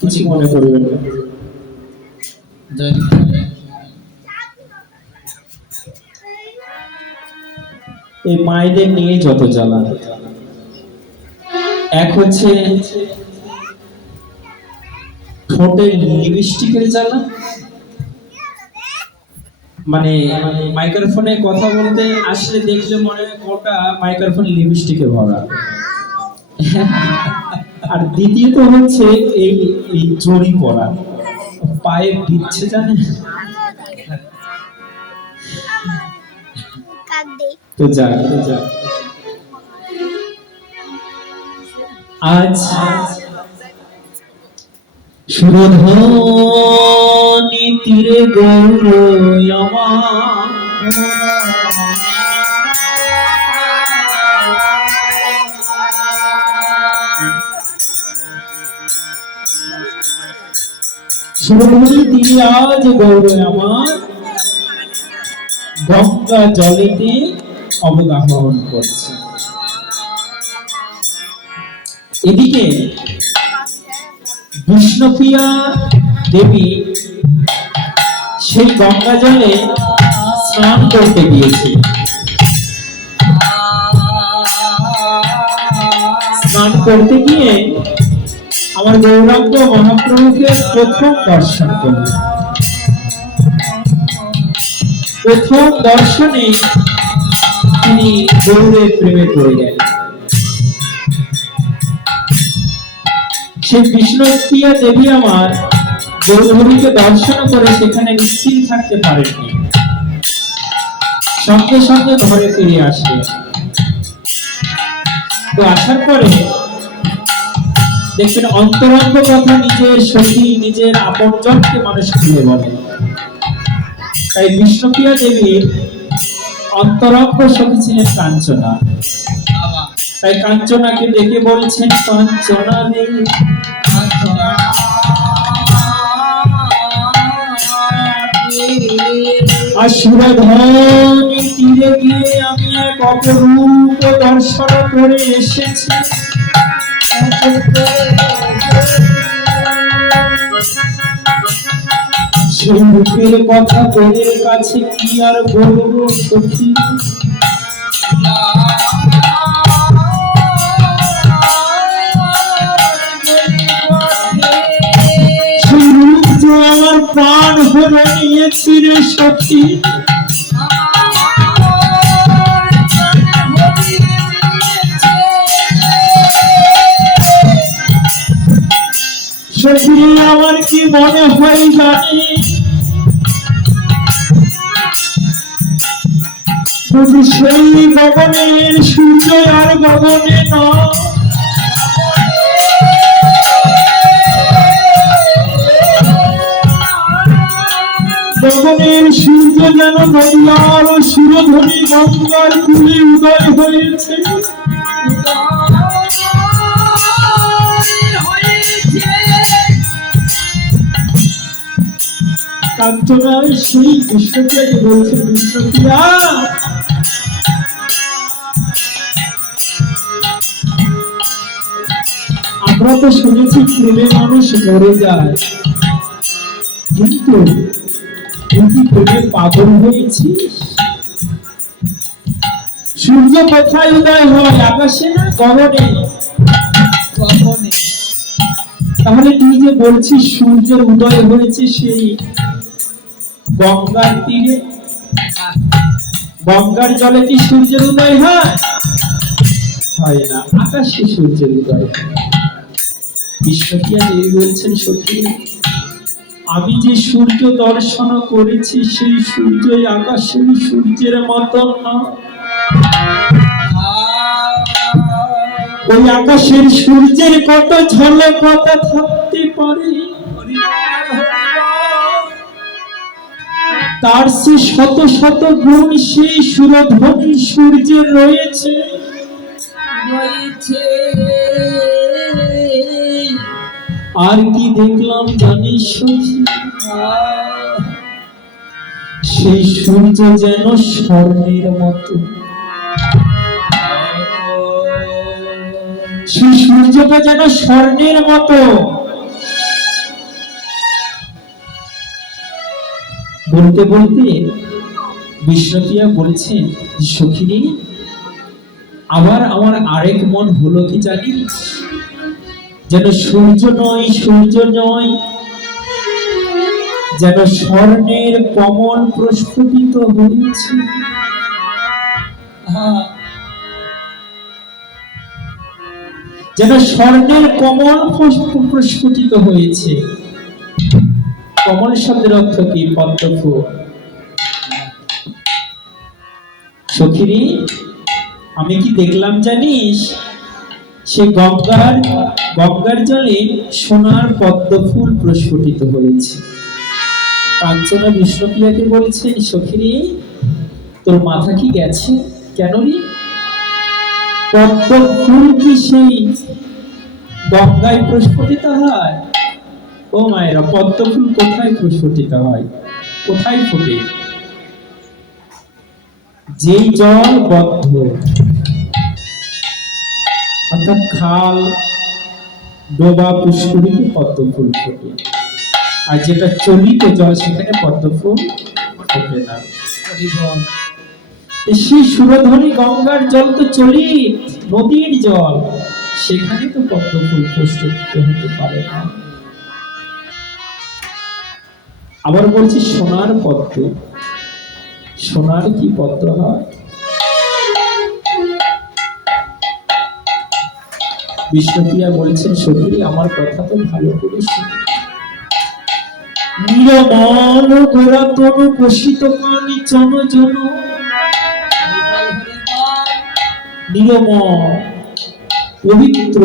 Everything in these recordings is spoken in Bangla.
কিছু মনে করবেন না। এই মায়েদের নিয়ে যত জ্বালা, এক হচ্ছে ঠোঁটের লিপস্টিকের জ্বালা, মানে মাইক্রোফোনে কথা বলতে আসলে দেখলে মনে হয় গোটা মাইক্রোফোন লিপস্টিকে ভরা। আর দ্বিতীয়ত হচ্ছে এই জড়ি পরা পায়ে দিচ্ছে, জানে তো যাক আজ সুরধনী তীরে গৌর আমার সুরধনী তীরে আজ গৌর আমার গঙ্গা জলেতে অবগাহন করছে। এদিকে বিষ্ণুপ্রিয়া দেবী সেই গঙ্গা জলে স্নান করতে গিয়েছে। স্নান করতে গিয়ে আমার গৌরাঙ্গ মহাপ্রভুকে প্রথম দর্শন করল। প্রথম দর্শনে তিনি গৌরের প্রেমে পড়ে গেলেন। সেই বিষ্ণুপ্রিয়া দেবী আমার গৌরহরিকে দর্শন করে সেখানে স্থির থাকতে পারেননি, সঙ্গে সঙ্গে ঘরে ফিরে আসলেন। তো আসার পরে দেখবেন অন্তরঙ্গ কথা নিজের সখী নিজের আপনজনকে মানুষ খুলে বলে। তাই বিষ্ণুপ্রিয়া দেবীর অন্তরঙ্গ সখী ছিলেন কাঞ্চনা। তাই কাঞ্চনাকে ডেকে বলছেন, কাঞ্চনা রে সুরধনী তীরে গিয়ে আমি এক অপরূপ দর্শন করে এসেছি। সেই রূপের কথা তোদের কাছে কি আর বলবো সখী, আমার প্রাণ ভরে নিয়েছি রে সখী। সখী আমার কি মনে হয় জানি, বুঝি সেই গগনের সূর্য আর গগনে না, গগনের সূর্য যেন নদিয়ার সুরধনী গঙ্গার কূলে উদয় হয়েছে। কাঞ্চনা সেই বিষ্ণুপ্রিয়াকে বলছে, বিষ্ণুপ্রিয়া আমরা তো শুনেছি প্রেমে মানুষ মরে যায়, কিন্তু তুই প্রেমে পাগল হয়েছি। সূর্য কোথায় উদয় হয়? আকাশে না গগনে? তাহলে তুই যে বলছিস সূর্যের উদয় হয়েছে সেই গঙ্গার তীরে, গঙ্গার জলে কি সূর্যের উদয় হয়? হয় না, আকাশে সূর্যের উদয়। বিষ্ণুপ্রিয়া দেবী বলছেন, সখী আমি যে সূর্য দর্শন করেছি সেই সূর্যই আকাশের সূর্যের মতন না। ওই আকাশের সূর্যের কত ঝলক কথা থাকতে পারে, তার সে শত শত গুণ সেই সুরধ্বনি সূর্যের রয়েছে। আর কি দেখলাম জানিস সখী, সেই সূর্য যেন স্বর্ণের মতো। সেই সূর্যটা যেন স্বর্ণের মতো। বলতে বলতে বিষ্ণুপ্রিয়া বলছেন, সখী আবার আমার আরেক মন হলো কি জানিস, যেন সূর্য নয়, সূর্য নয়, যেন স্বর্ণের কমল প্রস্ফুটিত হয়েছে। যেন স্বর্ণের কমল প্রস্ফুটিত হয়েছে। কমল শব্দের অর্থ কি? পদ্ম ফুল। সখী আমি কি দেখলাম জানিস, সে গঙ্গার জলে সোনার পদ্ম ফুল প্রস্ফুটিত হয়েছে। কাঞ্চনা বিষ্ণুপ্রিয়াকে বলেছেন, সখী তোর মাথা কি গেছে? কেন রে? পদ্ম ফুল কি সেই গঙ্গায় প্রস্ফুটিত হয়? ও মায়েরা, পদ্ম ফুল কোথায় প্রস্ফুটিত হয়, কোথায় ফোটে? যেই জল বদ্ধ, অর্থাৎ খাল ডোবা পুষ্করিতে পদ্ম ফুল ফোটে, আর যেটা চলিত জল সেখানে পদ্ম ফুল ফোটে না। সেই সুরধ্বনি গঙ্গার জল তো চলিত, নদীর জল, সেখানে তো পদ্ম ফুল প্রস্ফুটিত হতে পারে না। আবার বলছি সোনার পদ্ম, সোনার কি পদ্ম হয়? বিষ্ণুপ্রিয়া বলছেন, সখী আমার কথা তো ভালো করে শুনো। নিরমল গোরা তনু কষিত কানি জন জন, নিরমল পবিত্র,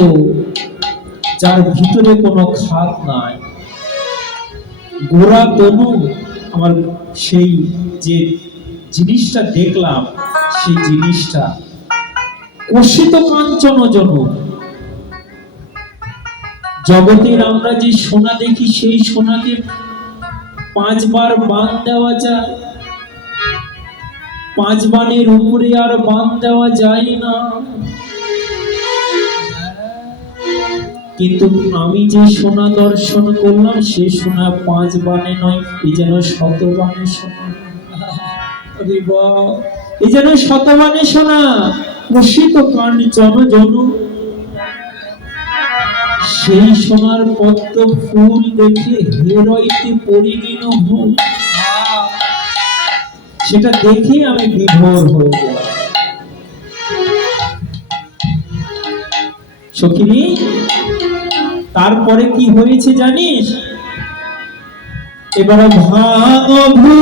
যার ভিতরে কোনো খাদ নাই। গোরা তনু, আমার সেই যে জিনিসটা দেখলাম, সেই জিনিসটা কষিত কাঞ্চন জন। জগতের আমরা যে সোনা দেখি, সেই সোনাকে 5 বার বান দেওয়া যায়, 5 বানের উপরে আর বান দেওয়া যায় না। কিন্তু আমি যে সোনা দর্শন করলাম, সেই সোনা 5 বানে নয়, এই যেন 100 বানে সোনা। এই যেন 100 বানে সোনা, কষিত কাঞ্চন জন। সেই সোনার পদ্ম ফুল দেখে হেরইতে পরিণীন ভূ, সেটা দেখে আমি বিভোর হয়ে গেলাম। সখী তারপরে কি হয়েছে জানিস? এবার ভাঙ ভূ,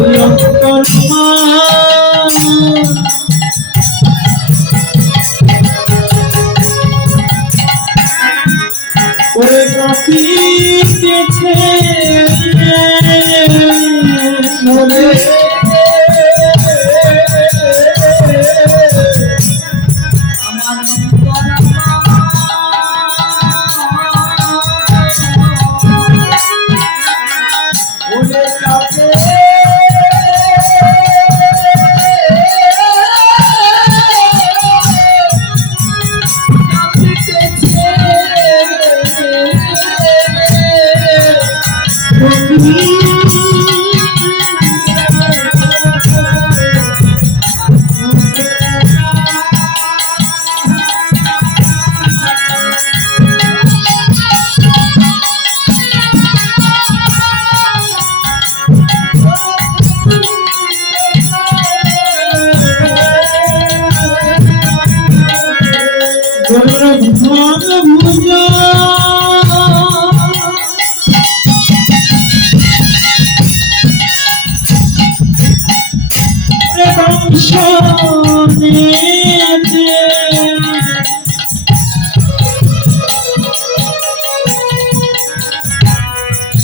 ওই অন্তরাত্মা ওরে কাঁপিতেছে মনে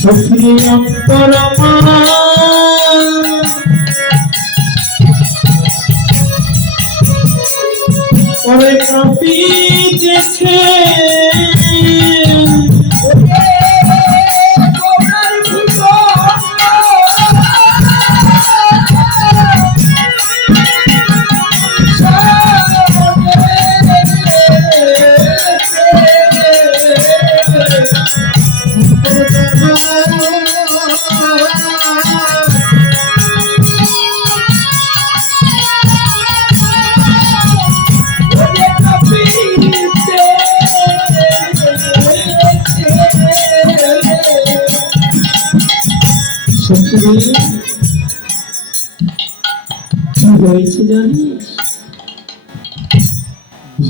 সখী অন্তরমা ওরে কাঁপিতেছে কি হয়েছে জানিস?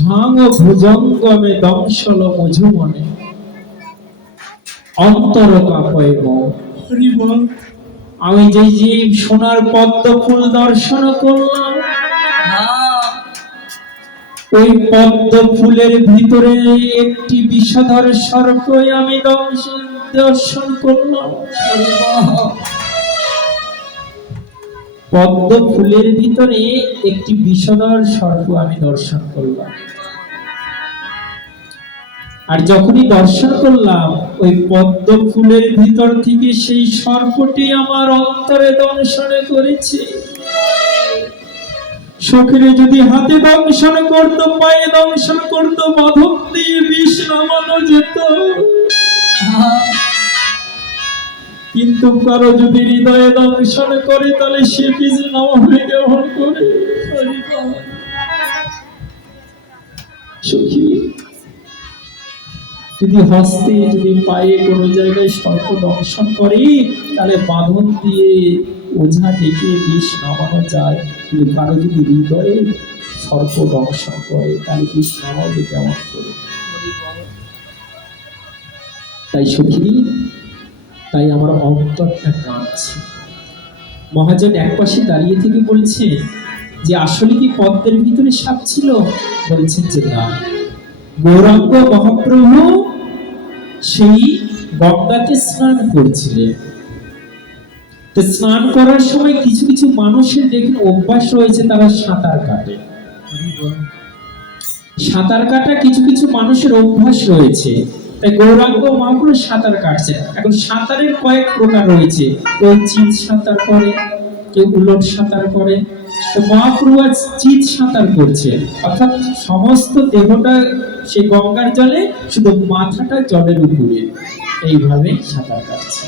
ভাঙ ভুজঙ্গমে দংশল মঝুমনে অন্তর কাপয় মন। আমি যে জীব সোনার পদ্ম ফুল দর্শন করলাম, ওই পদ্ম ফুলের ভিতরে একটি বিষধর সর্প আমি দর্শন করলাম। পদ্ম ফুলের ভিতরে একটি বিষধর সর্প আমি দর্শন করলাম। আর যখনই দর্শন করলাম, ওই পদ্ম ফুলের ভিতর থেকে সেই সর্পটি আমার অন্তরে দংশন করেছে। সখীরে যদি হাতে দংশন করত, পায়ে দংশন করত, বাঁধন দিয়ে বিষ নামানো যেত, কিন্তু কারো যদি হৃদয়ে দংশন করে তাহলে সে বিষ নামাবে কেমন করে? সখী যদি হস্তে যদি পায়ে কোনো জায়গায় সর্প দংশন করে তাহলে বাঁধন দিয়ে ওঝা ডেকে বিষ নামানো যায়, কিন্তু কারো যদি হৃদয়ে সর্প দংশন করে তাহলে বিষ নামাবে কেমন করে? তাই সখী, তাই আমার অন্তরটা কাঁদছে। মহাজন একপাশে দাঁড়িয়ে থেকে বলছে যে আসলে কি পদ্মের ভিতরে সাপ ছিল? বলছেন যে না, গৌরাঙ্গ মহাপ্রভু সেই গঙ্গাতে স্নান করছিলেন। তো স্নান করার সময় কিছু কিছু মানুষের দেখুন অভ্যাস রয়েছে, তারা সাঁতার কাটে। সাঁতার কাটা কিছু কিছু মানুষের অভ্যাস রয়েছে, তাই গৌরাঙ্গ মহাপ্রভু সাঁতার কাটছেন। এখন সাঁতারের কয়েক প্রকার রয়েছে, কেউ চিত সাঁতার করে, কেউ উলট সাঁতার করে। তো মহাপ্রভু আজ চিত সাঁতার করছেন, অর্থাৎ সমস্ত দেহটা সে গঙ্গার জলে, শুধু মাথাটা জলের উপরে এইভাবে সাঁতার কাটছে।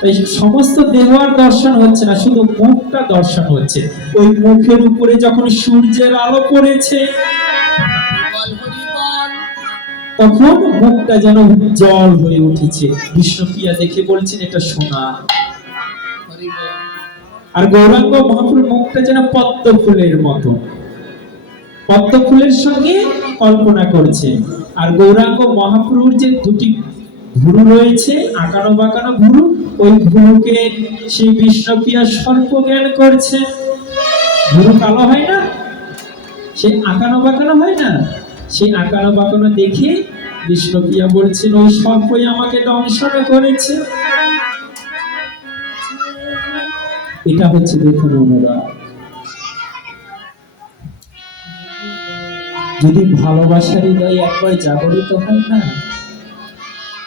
তাই সমস্ত দেহ আর দর্শন হচ্ছে না, শুধু মুখটা দর্শন হচ্ছে। ওই মুখের উপরে যখন সূর্যের আলো পড়েছে তখন মুখটা যেন উজ্জ্বল হয়ে উঠেছে। বিষ্ণুপ্রিয়া দেখে বলছেন এটা সোনা। আর গৌরাঙ্গ মহাপ্রভুর মুখটা যেন পদ্ম ফুলের মতো, পদ্ম ফুলের সঙ্গে কল্পনা করছে। আর গৌরাঙ্গ মহাপ্রভুর যে দুটি ভুরু রয়েছে, আঁকানো বাঁকানো ভুরু, ওই ভুরুকে সেই বিষ্ণুপ্রিয়া সর্প জ্ঞান করছে। ভুরু কালো হয় না, সে আঁকানো বাঁকানো হয় না, সেই আঁকানো বাঁকানো দেখে বিষ্ণুপ্রিয়া বলছেন ওই সর্পই আমাকে দংশন করেছে। এটা হচ্ছে দেখুন অনুরাগ। যদি ভালোবাসার হৃদয় একবার জাগরিত হয় না,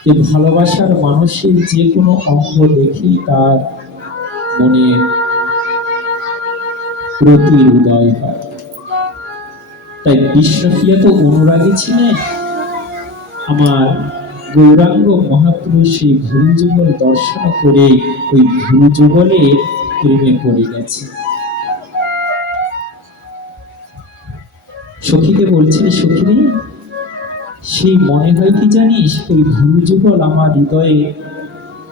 এই ভালোবাসার মানুষের যে কোনো অঙ্গ দেখি তার মনে প্রতি হৃদয় হয়। তাই বিষ্ণুপ্রিয়া তো অনুরাগী ছিলেন। আমার গৌরাঙ্গ মহাপ্রভু সেই ভুরু যুগল দর্শন করে ওই ভুরু যুগলে প্রেমে পড়ে গেছে। সখীকে বলছেন, সখী সেই মনে হয় কি জানিস, ওই ভুরু যুগল আমার হৃদয়ে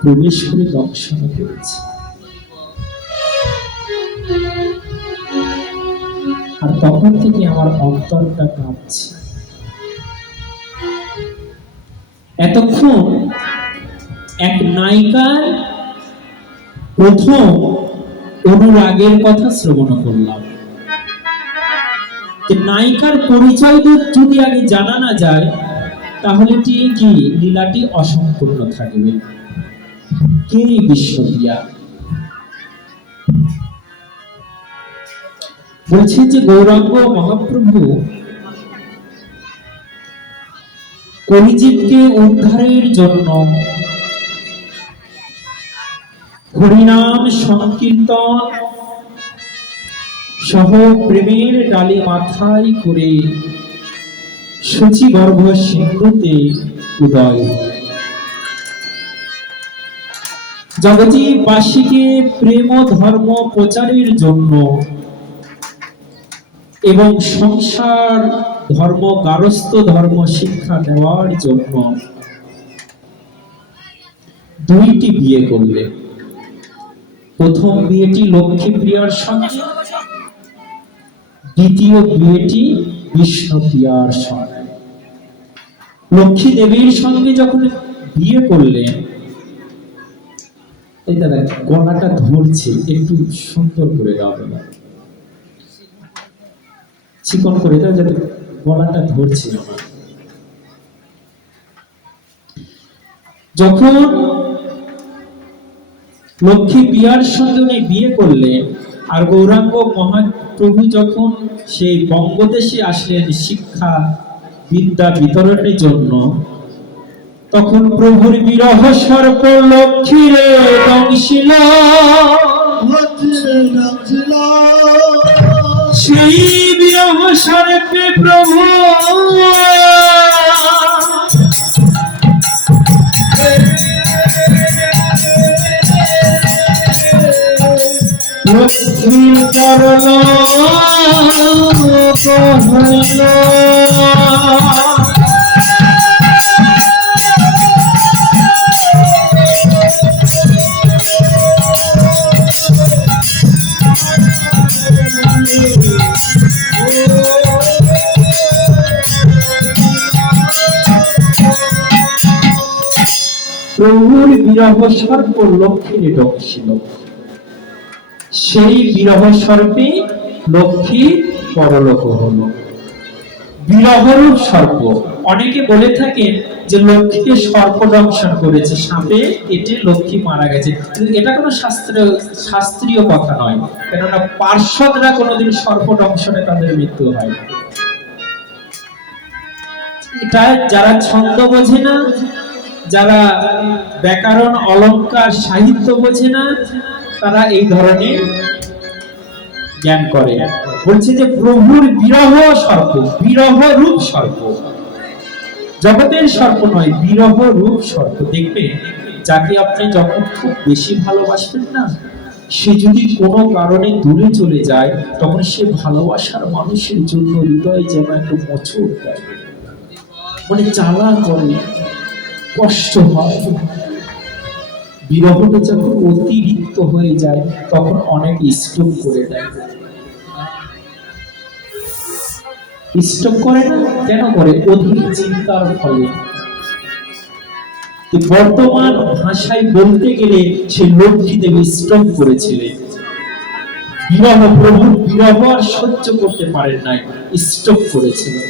প্রবেশ করে দর্শন করেছে। আর তখন থেকে আমার অন্তরটা কাঁপছে। এতক্ষণ এক নায়িকার প্রথম অনুরাগের কথা শ্রবণ করলাম। নায়িকার পরিচয় যদি আগে জানা না যায় তাহলে কি লীলাটি অসম্পূর্ণ থাকবে। কে বিষ্ণুপ্রিয়া? বলছে যে গৌরাঙ্গ মহাপ্রভু কলিজীবকে উদ্ধারের জন্য হরিনাম সংকীর্তন সহ প্রেমের ডালি মাথায় করে সচিগর্ভ সিন্ধুতে উদয়, জগৎবাসীকে প্রেম ধর্ম প্রচারের জন্য এবং সংসার ধর্ম গারস্থ ধর্ম শিক্ষা দেওয়ার জন্য দুইটি বিয়ে করলেন। প্রথম বিয়েটি লক্ষ্মীপ্রিয়ার সঙ্গে, দ্বিতীয় বিয়েটি বিষ্ণুপ্রিয়ার সঙ্গে। লক্ষ্মী দেবীর সঙ্গে যখন বিয়ে করলেন, এই দাদা গলাটা ধরছে, একটু সুন্দর করে গাবে না, চিকন করে দাও যাতে গলাটা ধরছে আমার। যখন লক্ষ্মী প্রিয়ার সঙ্গে উনি বিয়ে করলেন আর গৌরাঙ্গ মহাপ্রভু যখন সেই বঙ্গদেশে আসলেন শিক্ষা বিদ্যা বিতরণের জন্য, তখন প্রভুর বিরহ সর্প লক্ষ্মীরে দংশিল। সেই বিরহ সর্পে প্রভু লক্ষ্মীর করল হইল। প্রভুর বিরহ সর্প লক্ষ্মীর দংশিল। সেই বিরহ সর্পে লক্ষ্মী পরলোক হল। বিরহরূপ সর্প। অনেকে বলে থাকেন যে লক্ষ্মীকে সর্প দংশন করেছে, সাপে কেটে লক্ষ্মী মারা গেছে, কিন্তু এটা কোনো শাস্ত্রীয় কথা নয়, কেননা পার্শ্বদরা কোনোদিন সর্প দংশনে তাদের মৃত্যু হয় না। এটা যারা ছন্দ বোঝে না, যারা ব্যাকরণ অলঙ্কার সাহিত্য বোঝে না, তারা এই ধরনের জ্ঞান করে। বলছে যে প্রভুর বিরহ সর্প, বিরহ রূপ সর্প, জগতের সর্প নয়, বিরহ রূপ সর্প। দেখবে যাকে আপনি যখন খুব বেশি ভালোবাসবেন না, সে যদি কোনো কারণে দূরে চলে যায়, তখন সে ভালোবাসার মানুষের জন্য হৃদয়ে যেন একটু মোচড় দেয়, মানে জ্বালা করে, কষ্ট হয়। বিরহটা যখন অতিরিক্ত হয়ে যায় তখন অনেক স্ট্রোক করে দেয়। স্ট্রোক করে না কেন করে? অধিক চিন্তার ফলে। বর্তমান ভাষায় বলতে গেলে সে লক্ষ্মী দেবী স্ট্রোক করেছিলেন। প্রভুর বিরহ আর সহ্য করতে পারেন নাই, স্ট্রোক করেছিলেন।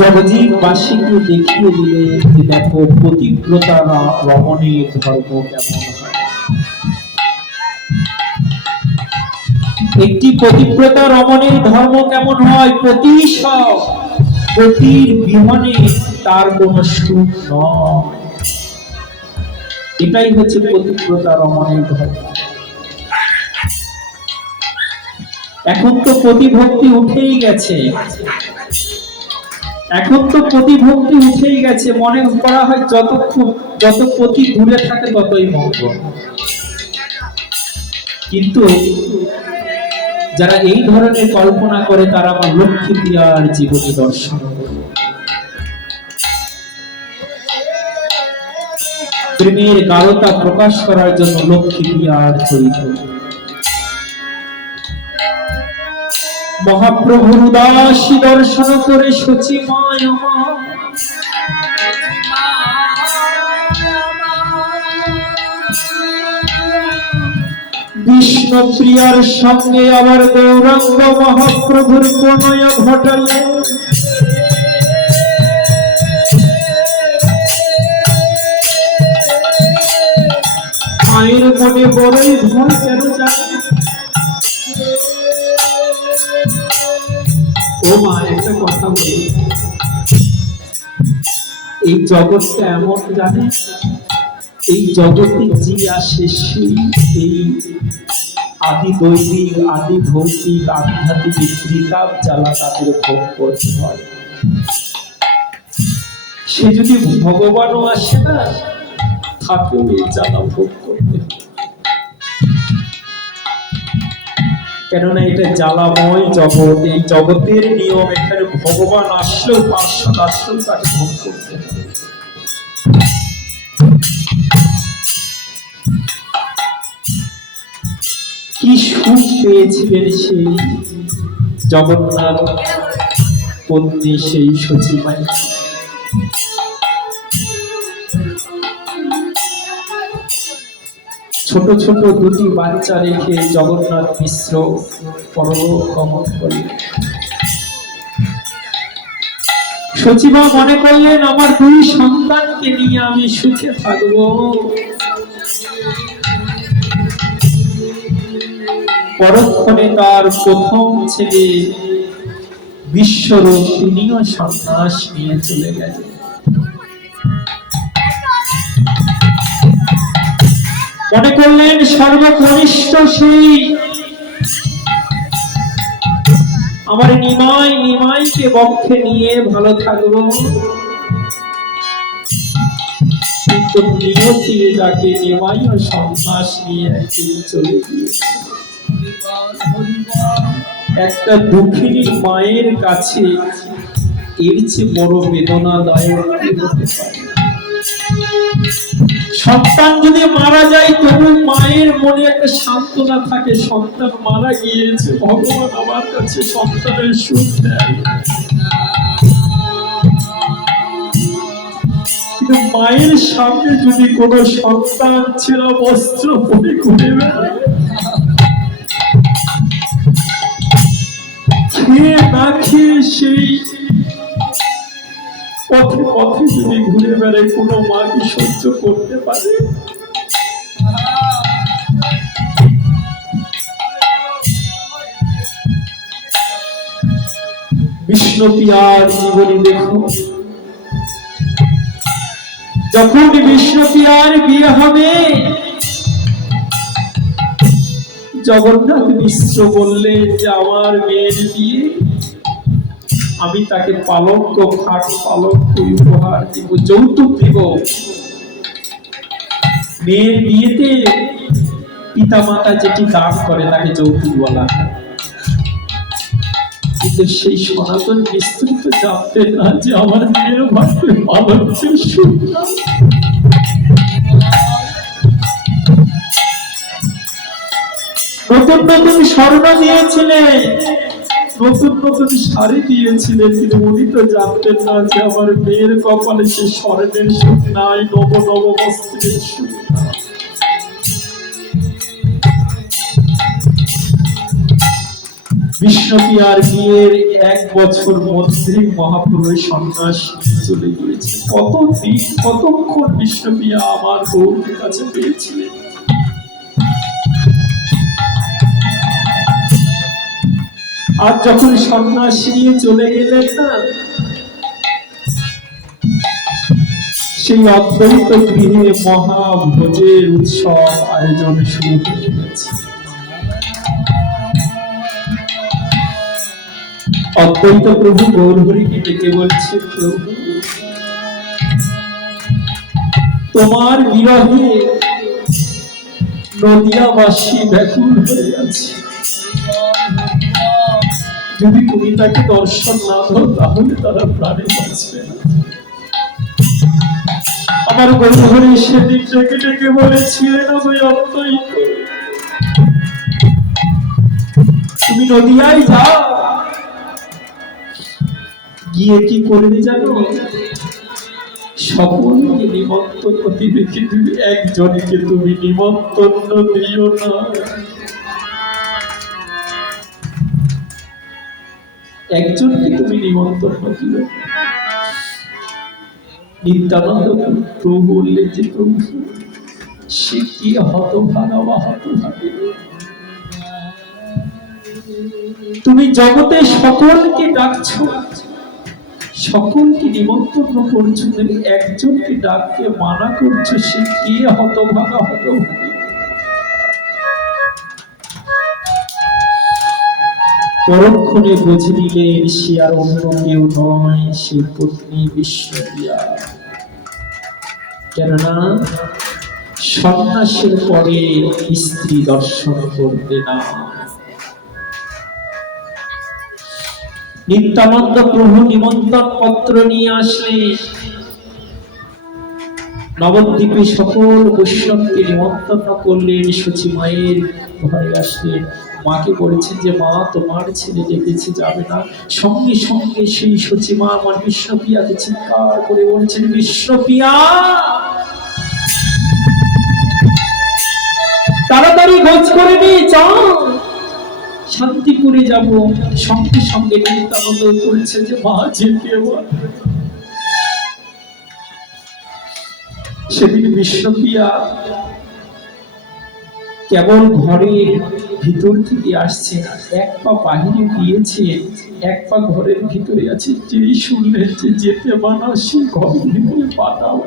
জগৎবাসীকে দেখিয়ে দিলে যে দেখো পতিব্রতা রমণীর ধর্ম কেমন হয়। একটি পতিব্রতা রমণীর ধর্ম কেমন হয়? পতির বিমানে তার কোন সুখ নয়। এটাই হচ্ছে পতিব্রতা রমণীর ধর্ম। এখন তো প্রতিভক্তি উঠেই গেছে, মনে করা হয় যত পতি দূরে থাকে ততই মঙ্গল। কিন্তু যারা এই ধরনের কল্পনা করে তারা আমার লক্ষ্মী প্রিয়ার জীবনী দর্শন করে। প্রেমের গাঢ়তা প্রকাশ করার জন্য লক্ষ্মী প্রিয়ার চরিত্র। মহাপ্রভুর উদাসী দর্শন করে সচিমায় বিষ্ণু প্রিয়ার সঙ্গে আবার গৌরাঙ্গ মহাপ্রভুর প্রণয় ঘটালে। মায়ের মনে বড়ই ভয়, কেন জানে? ও মা, একটা কথা বলি, এই জগৎটা এমন জানে, এই জগতে যে আসে সেই এই আদি দৈবিক, আদি ভৌতিক, আধ্যাত্মিক ত্রিতাপ জ্বালা তাদের ভোগ করতে হয়। সে যদি ভগবানও আসে না, থাকেও এই জ্বালা ভোগ করতে হয়। কেননা এটা জ্বালাময় জগৎ, এই জগতের নিয়ম। এখানে ভগবান আসলেও পার্শ্বদ আসলেও তাকে ভোগ করতে হবে। কি সুখ পেয়েছিলেন সেই জগন্নাথ পত্নী, সেই সচিমাই। ছোট ছোট দুটি বাচ্চা রেখে জগন্নাথ মিশ্র পরলোক গমন করলেন। সচিমা মনে করলেন আমার দুই সন্তানকে নিয়ে আমি সুখে থাকব। পরক্ষণে তার প্রথম ছেলে বিশ্বরূপ তিনিও সন্ন্যাস নিয়ে চলে গেলেন। মনে করলেন সর্বকনিষ্ঠ সেই আমার নিমাইকে বক্ষে নিয়ে ভালো থাকবো। কিন্তু নিয়তি যাকে নিমাই ও সন্ন্যাস নিয়ে একদিন চলে গিয়েছে। একটা দুঃখিনী মায়ের কাছে এর চেয়ে বড় বেদনাদায়ক কি হতে পারে? সন্তান যদি মারা যায় তবু মায়ের মনে একটা সান্ত্বনা থাকে, সন্তান মারা গিয়েছে, ভগবান আমার কাছে সন্তানের সুখ দেয়। কিন্তু মায়ের সামনে যদি কোন সন্তান ছেঁড়া বস্ত্র পরে ঘুরে বেড়ায়, খেয়ে না খেয়ে সেই পথে পথে যদি ঘুরে বেড়ায়, কোনো মা কি সহ্য করতে পারে? বিষ্ণুপ্রিয়ার জীবনী দেখো, যখন বিষ্ণুপ্রিয়ার বিয়ে হবে, জগন্নাথ মিশ্র বললেন যে আমার মেয়ের বিয়ে, আমি তাকে পালঙ্ক, খাট পালঙ্ক উপহার দিব, যৌতুক দিব। মেয়ের বিয়েতে পিতা মাতা যেটি দান করে তাকে যৌতুক বলা হয়। কিন্তু সেই সনাতন মিস্ত্রি তো জানতেন না যে আমার মেয়ের ভাগ্যে পালঙ্কের সুখ। নতুন নতুন স্বর্ণ দিয়েছিলেন, নতুন নতুন শাড়ি দিয়েছিলেন, কিন্তু উনি তো জানতেন না যে আমার মেয়ের কপালে সে স্বর্ণের সুখ নাই, নব নব বস্ত্রের সুখ। বিষ্ণুপ্রিয়ার বিয়ের 1 বছর মধ্যে মহাপুরুষ সন্ন্যাস চলে গিয়েছে। কতদিন কতক্ষণ বিষ্ণুপ্রিয়া আমার বউর কাছে পেয়েছিলেন। আর যখন সন্ন্যাস নিয়ে চলে গেলেন না, সেই অদ্বৈত গৃহে মহাভোজের উৎসব আয়োজন শুরু হয়ে গেছে। অদ্বৈত প্রভু গৌরহরিকে ডেকে বলছে, প্রভু তোমার বিরহে নদিয়াবাসী ব্যাকুল হয়ে আছে, যদি তুমি তাকে দর্শন না দাও তাহলে তারা প্রাণে বাঁচবে না। আমার গৌরহরি সেদিন ডেকে ডেকে বলেছিলেন, আমি অদ্বৈত, তুমি নদিয়ায় যাও, গিয়ে কি করবে জানো? সকলকে নিমন্ত্রণ দিবে, কিন্তু একজনকে তুমি নিমন্ত্রণ দিও না। একজনকে তুমি নিমন্ত্রণ দিও। নিত্যানন্দ প্রভু বললেন যে, প্রভু সে কি হতভাগা বা হতভাগী, তুমি জগতে সকলকে ডাকছো, সকলকে নিমন্ত্রণ করছো, তুমি একজনকে ডাকতে মানা করছো, সে কে হতভাগা হতভাগী। পরক্ষণে বুঝে নিলেন সে আর অন্য কেউ নয়, সে পত্নী বিষ্ণুপ্রিয়া। কেননা সন্ন্যাসের পরে স্ত্রী দর্শন করবে না। নিত্যানন্দ প্রভু নিমন্ত্রণ পত্র নিয়ে আসলেন, নবদ্বীপে সকল বৈষ্ণবকে নিমন্ত্রণ করলেন। সচি মায়ের ঘরে আসলেন, মাকে বলেছেন যে মা তোমার ছেলে ডেকেছে, যাবে না? সঙ্গে সঙ্গে সেই সচি মা আমার বিষ্ণুপ্রিয়াকে চিৎকার করে বলছেন, বিষ্ণুপ্রিয়া তাড়াতাড়ি খোঁজ করে নিয়ে যাও, শান্তিপুরে যাব। সঙ্গে সঙ্গে নিত্যানন্দ বলছে যে মা যেতে। সেদিন বিষ্ণুপ্রিয়া কেবল ঘরের ভিতর থেকে আসছে না, এক পা বাহিরে দিয়েছে, এক পা ঘরের ভিতরে আছে। যেই শুনলেন যে যেতে মানা, সে ঘরের ভিতরে পা দাও।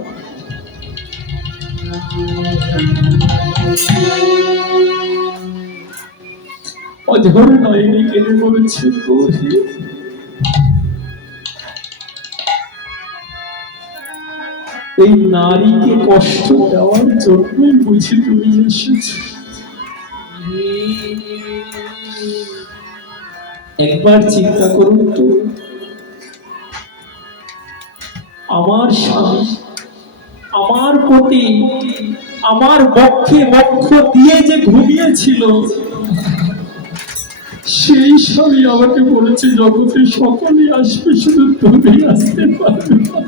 অঝর নয়নি কেঁদে বলেছে, এই নারীকে কষ্ট দেওয়ার জন্যই বুঝি তুমি এসেছ। একবার চিন্তা করুন তো, আমার স্বামী আমার প্রতি আমার বক্ষে বক্ষ দিয়ে যে ঘুমিয়েছিল, সেই স্বামী আমাকে বলেছে জগতে সকলেই আসবে, শুধু তুমি আসতে পারবে না।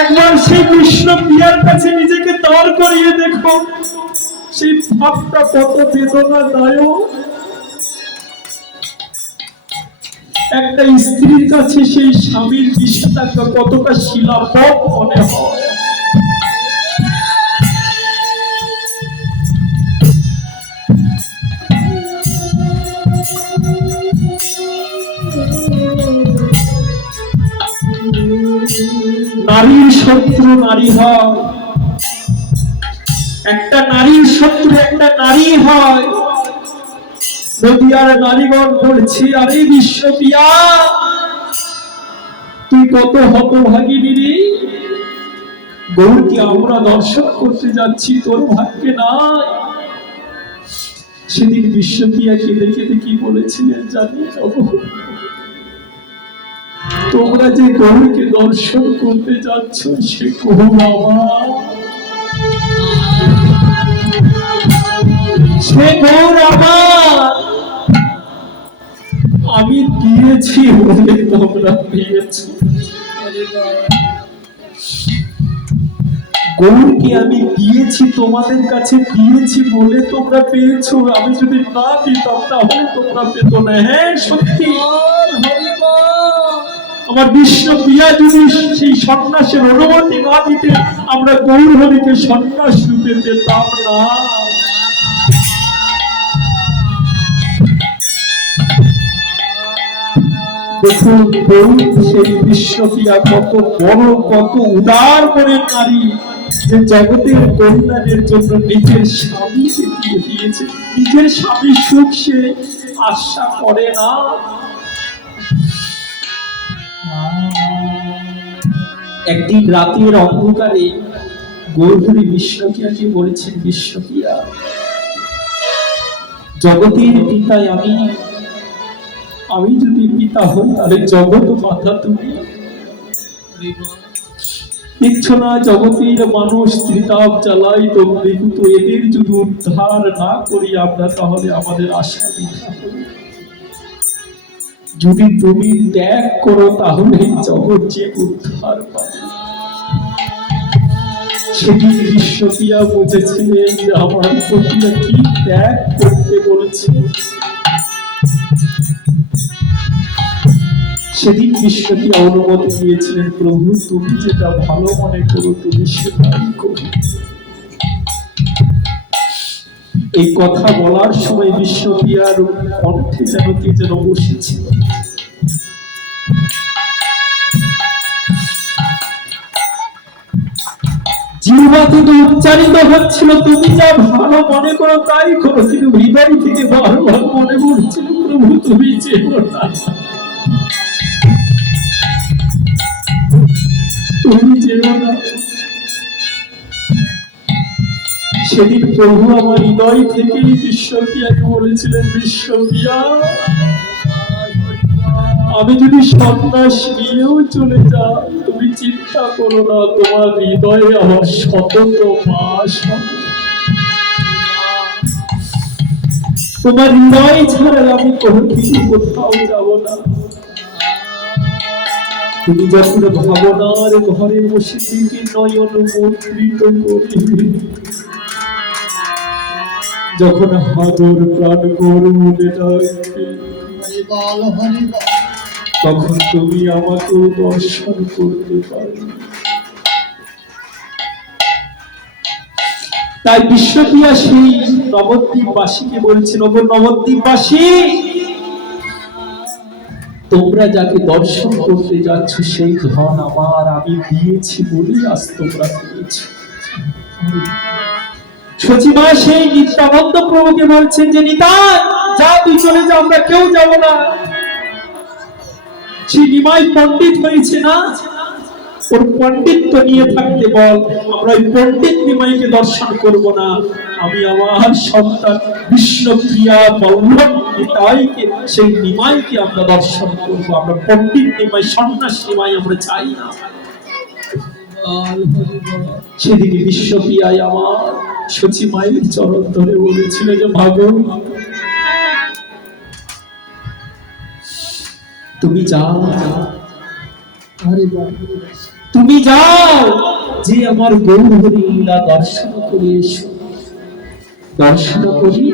একবার সেই বিষ্ণুপ্রিয়ার কাছে নিজেকে দাঁড় করিয়ে দেখো, সেই ভাবটা কত বেদনাদায়ক। একটা স্ত্রীর কাছে সেই স্বামীর নিষেধাজ্ঞা কতটা শিলাবদ্ধ মনে হয়। নারীর শত্রু নারী হয়, একটা নারীর শত্রু একটা নারী হয়। নদিয়ার নারীগণ বলছি, আরে বিষ্ণুপ্রিয়া তুই কত হতভাগিনী রে, গৌরকে আমরা দর্শন করতে যাচ্ছি, তোর ভাগ্যে নাই। সেদিন বিষ্ণুপ্রিয়াকে দেখে কি বলেছিলেন জানি? তোমরা যে গৌরকে দর্শন করতে যাচ্ছ, সে গৌর আমার, সে গৌর আমার, আমি দিয়েছি বলে তোমরা পেয়েছো। গৌরকে আমি দিয়েছি, তোমাদের কাছে দিয়েছি বলে তোমরা পেয়েছো। আমি যদি না দিতাম তাহলে তোমরা পেত না। হ্যাঁ সত্যি, আমার বিষ্ণুপ্রিয়া যদি সেই সন্ন্যাসের অনুমতি না দিতে আমরা গৌর হরিকে সন্ন্যাস রূপে পেতাম না। দেখুন গৌর সেই বিষ্ণুপ্রিয়া কত বড়, কত উদার মনের নারী, যে জগতের কল্যাণের জন্য নিজের স্বামীকে দিয়ে দিয়েছে। নিজের স্বামী সুখ সে আশা করে না। একদিন রাতের অন্ধকারে গৌরহরি বিষ্ণুপ্রিয়াকে বলেছেন, বিষ্ণুপ্রিয়া, জগতের পিতায় আমি যদি পিতা হই তাহলে জগৎ মাতা তুমি। দেখছো না জগতের মানুষ ত্রিতাপ জ্বালাই দগ্ধীভূত, এদের যদি উদ্ধার না করি আমরা তাহলে আমাদের আশা বৃথা হবে। যদি তুমি ত্যাগ করো তাহলে জগৎ যে উদ্ধার পাবে। সেদিন বিষ্ণুপ্রিয়া বুঝেছিলেন যে আমার পতিরা কি ত্যাগ করতে বলেছে। সেদিন বিষ্ণুপ্রিয়া অনুমতি দিয়েছিলেন, প্রভু তুমি যেটা ভালো মনে করো তুমি সেটাই করো। এই কথা বলার সময় বিষ্ণুপ্রিয়ার কণ্ঠে যেন কে যেন বসেছিল। জিহ্বা থেকে উচ্চারিত হচ্ছিল, তুমি যা ভালো মনে করো তাই করো, কিন্তু হৃদয় থেকে বারবার মনে পড়ছিল, প্রভু তুমি যেও না, তুমি যেও না। সেদিন প্রভু আমার হৃদয় থেকেই বিষ্ণুপ্রিয়াকে বলেছিলেন, বিষ্ণুপ্রিয়া, আমি যদি সন্ন্যাস নিয়েও চলে যাই তুমি চিন্তা করো না, তোমার হৃদয়ে আমার সতত বাস হবে। তোমার হৃদয় ছাড়া আমি কোনোদিন কোথাও যাব না। তুমি যখন ভাবনার ঘরে বসে থেকে নয়ন মুদ্রিত করিবে, যখন হাদর প্রাণ গৌর মনে ডাকবে, তখন তুমি আমাকে দর্শন করতে পারবে। তাই বিষ্ণুপ্রিয়া সেই নবদ্বীপবাসীকে বলছেন, ওগো নবদ্বীপবাসী, তোমরা যাকে দর্শন করতে যাচ্ছ সেই ধন আমার, আমি দিয়েছি বলেই আজ তোমরা পেয়েছ। সচিমা সেই নিত্যানন্দ প্রভুকে বলছেন যে নিতাই যা, তুই চলে যা, আমরা কেউ যাব না। সেই নিমাই পণ্ডিত হয়েছে না, ওর পণ্ডিত্য নিয়ে থাকতে বল, আমরা ওই পণ্ডিত নিমাইকে দর্শন করব না। আমি আমার সন্তান বিষ্ণুপ্রিয়া বল্লভ নিতাইকে, সেই নিমাইকে আমরা দর্শন করব। আমরা পণ্ডিত নিমাই, সন্ন্যাস নিমাই আমরা চাই না। সেদিন বিষ্ণুপ্রিয়ায় আমার সচিমায়ের চরণ ধরে বলেছিল যে ভাগবত, তুমি যাও, তুমি যাও, যে আমার গৌর হরি লীলা দর্শন করে এসো। দর্শন করি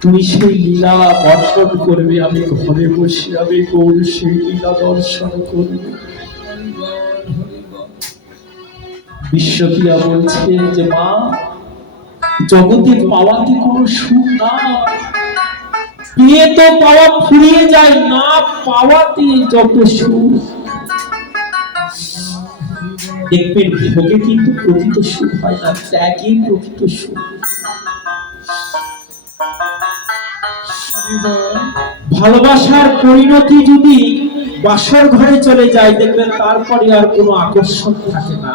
তুমি সেই লীলা বর্ণন করবে, আমি ঘরে বসে আমি গৌর সেই লীলা দর্শন করব। বিষ্ণুপ্রিয়া বলছেন যে মা, জগতে পাওয়াতে কোনো সুখ না, পেয়ে তো পাওয়া ফুরিয়ে যায়, না পাওয়াতে যত সুখ। দেখবেন ভোগে কিন্তু প্রকৃত সুখ হয় না, ত্যাগই প্রকৃত সুখ। ভালোবাসার পরিণতি যদি বাসর ঘরে চলে যায়, দেখবেন তারপরে আর কোনো আকর্ষণ থাকে না।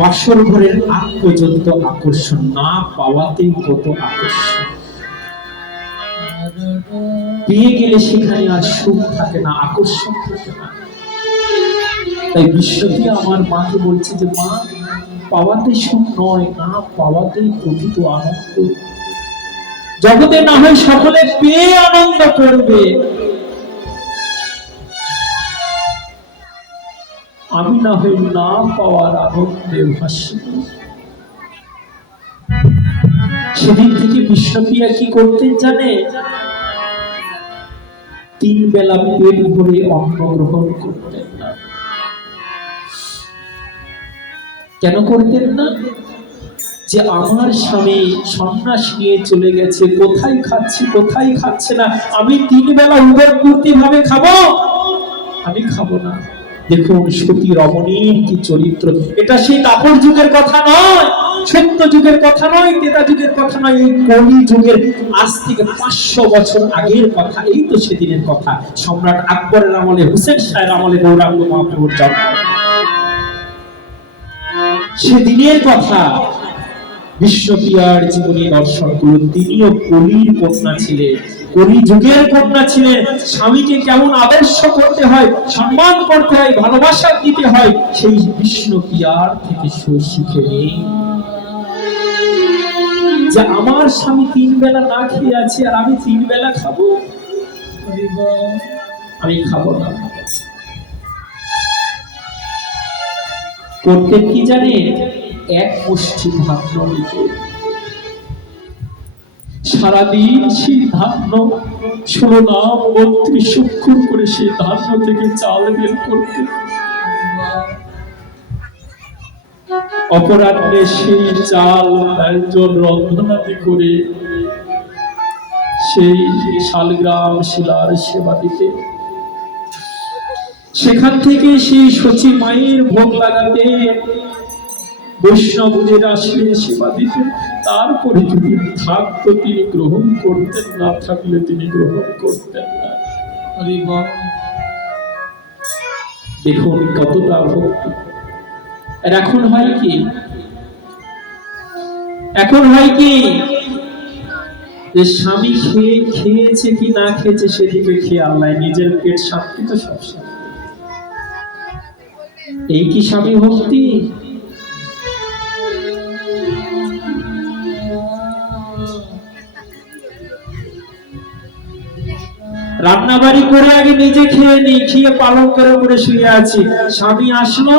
বাসর ঘরের আগ পর্যন্ত আকর্ষণ, না পাওয়াতেই কত আকর্ষণ। পেয়ে গেলে সেখানে আর সুখ থাকে না, আকর্ষণ থাকে না। তাই বিষ্ণুপ্রিয়া আমার মাকে বলছে যে মা, পাওয়াতে সুখ নয়, না পাওয়াতেই প্রকৃত আনন্দ। জগতে না হয় সকলে পেয়ে আনন্দ করবে, আমি না হয় না পাওয়ার আনন্দে ভাসব। সেদিন থেকে বিষ্ণুপ্রিয়া কি করতেন জানে? 3 বেলা পেট ভরে অন্ন গ্রহণ করতেন না। কেন করতেন না? যে আমার স্বামী সন্ন্যাস নিয়ে চলে গেছে, কোথায় খাচ্ছি কোথায় খাচ্ছে না, আমি 3 বেলা উদরপূর্তি ভাবে খাবো? আমি খাবো না। দেখুন সতী রমণীর কি চরিত্র! এটা সেই দাপর যুগের কথা নয়, সত্য যুগের কথা নয়, ত্রেতা যুগের কথা নয়, এই কলি যুগের আজ থেকে 500 বছর আগের কথা। এই তো সেদিনের কথা, সম্রাট আকবরের আমলে, হুসেন শাহের আমলে গৌরাঙ্গ মহাপ্রভুর জন্ম। সেদিনের কথা। বিষ্ণুপ্রিয়ার জীবনী দর্শন করুন। তিনিও কলির কন্যা ছিলেন, কলি যুগের কন্যা ছিলেন। স্বামীকে কেমন আদর্শ করতে হয়, সম্মান করতে হয়, ভালোবাসা দিতে হয়, সেই বিষ্ণুপ্রিয়ার থেকে শিখে নেই যে আমার স্বামী 3 বেলা না খেয়ে আছে আর আমি 3 বেলা খাবো? আমি খাবো না। করতেন কি জানে? 1 মুষ্টি ধান্য নিত, সারাদিন সেই ধান্য 16 নাম 32 অক্ষর করে সেই ধান্য থেকে চাল বের করতেন। অপরাহ্নে সেই চাল একজন রন্ধনাদি করে সেই শালগ্রাম শিলার সেবা দিতে, সেখান থেকে সেই সচী মায়ের ভোগ লাগাতে, বৈষ্ণবদের আসলে সেবা দিতেন। তারপরে যদি থাকতো তিনি গ্রহণ করতেন, না থাকলে তিনি গ্রহণ করতেন না। দেখুন কতটা ভক্তি। আর এখন হয় কি? এখন হয় কি যে স্বামী খেয়েছে কি না খেয়েছে সেদিকে খেয়াল নাই, নিজের পেট শান্তি তো সবসময়। এই কি স্বামী ভক্তি? রান্না বাড়ি করে আগে নিজে খেয়ে নি, খেয়ে পালন করে শুয়ে আছি, স্বামী আসলো,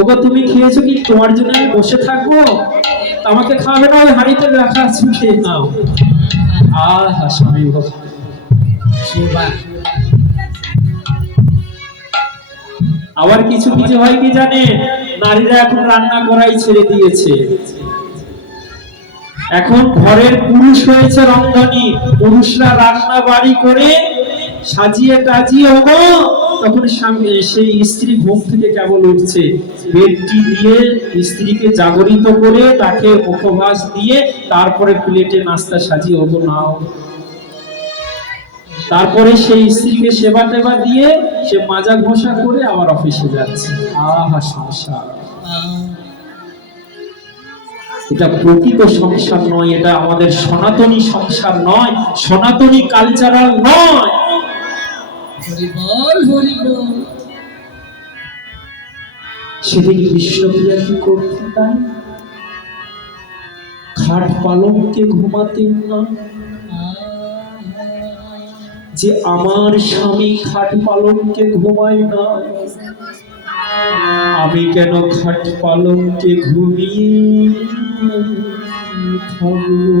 ওগো তুমি খেয়েছো কি? তোমার জন্য আমি বসে থাকবো? আমাকে খাবে না, ওই হাঁড়িতে রাখা আছে, খেয়ে নাও। আহা স্বামী ভক্তি। আবার কিছু কিছু হয় কি জানে? নারীরা এখন রান্না করাই ছেড়ে দিয়েছে, এখন ঘরের পুরুষ হয়েছে রন্ধনী। পুরুষরা রান্না বাড়ি করে সাজিয়ে টাজিয়ে হবো, তখন সেই স্ত্রী ঘুম থেকে কেবল উঠছে, বেডটি দিয়ে স্ত্রীকে জাগরিত করে তাকে মুখবাস দিয়ে তারপরে প্লেটে নাস্তা সাজিয়ে হবো নাও। তারপরে সেই স্ত্রীকে সেবা টেবা দিয়ে সে মাজা ঘষা করে আবার অফিসে যাচ্ছে। আহা সংসার! এটা প্রকৃত সংসার নয়, এটা আমাদের সনাতনী সংসার নয়, সনাতনী কালচারাল নয়। সেদিন বিষ্ণুপ্রিয়া কি করতেন? খাট পালঙ্কে ঘুমাতেন না। যে আমার স্বামী খাট পালঙ্কে ঘুমায় না, আমি কেন খাট পালঙ্কে ঘুমিয়ে থাকবো?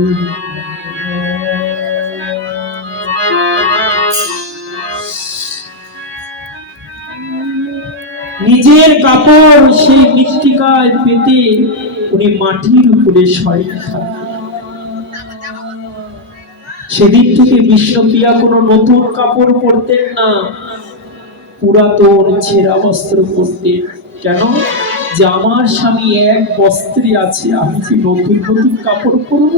নিজের কাপড় সেই মৃত্তিকায় পেতে উনি মাটির উপরে শয় থাকতেন। সেদিন থেকে বিষ্ণুপ্রিয়া কোনো নতুন কাপড় পরতেন না, পুরাতন ছেঁড়া বস্ত্র পরতেন। কেন? যে আমার স্বামী 1 বস্ত্রে আছে, আমি কি নতুন নতুন কাপড় পরব?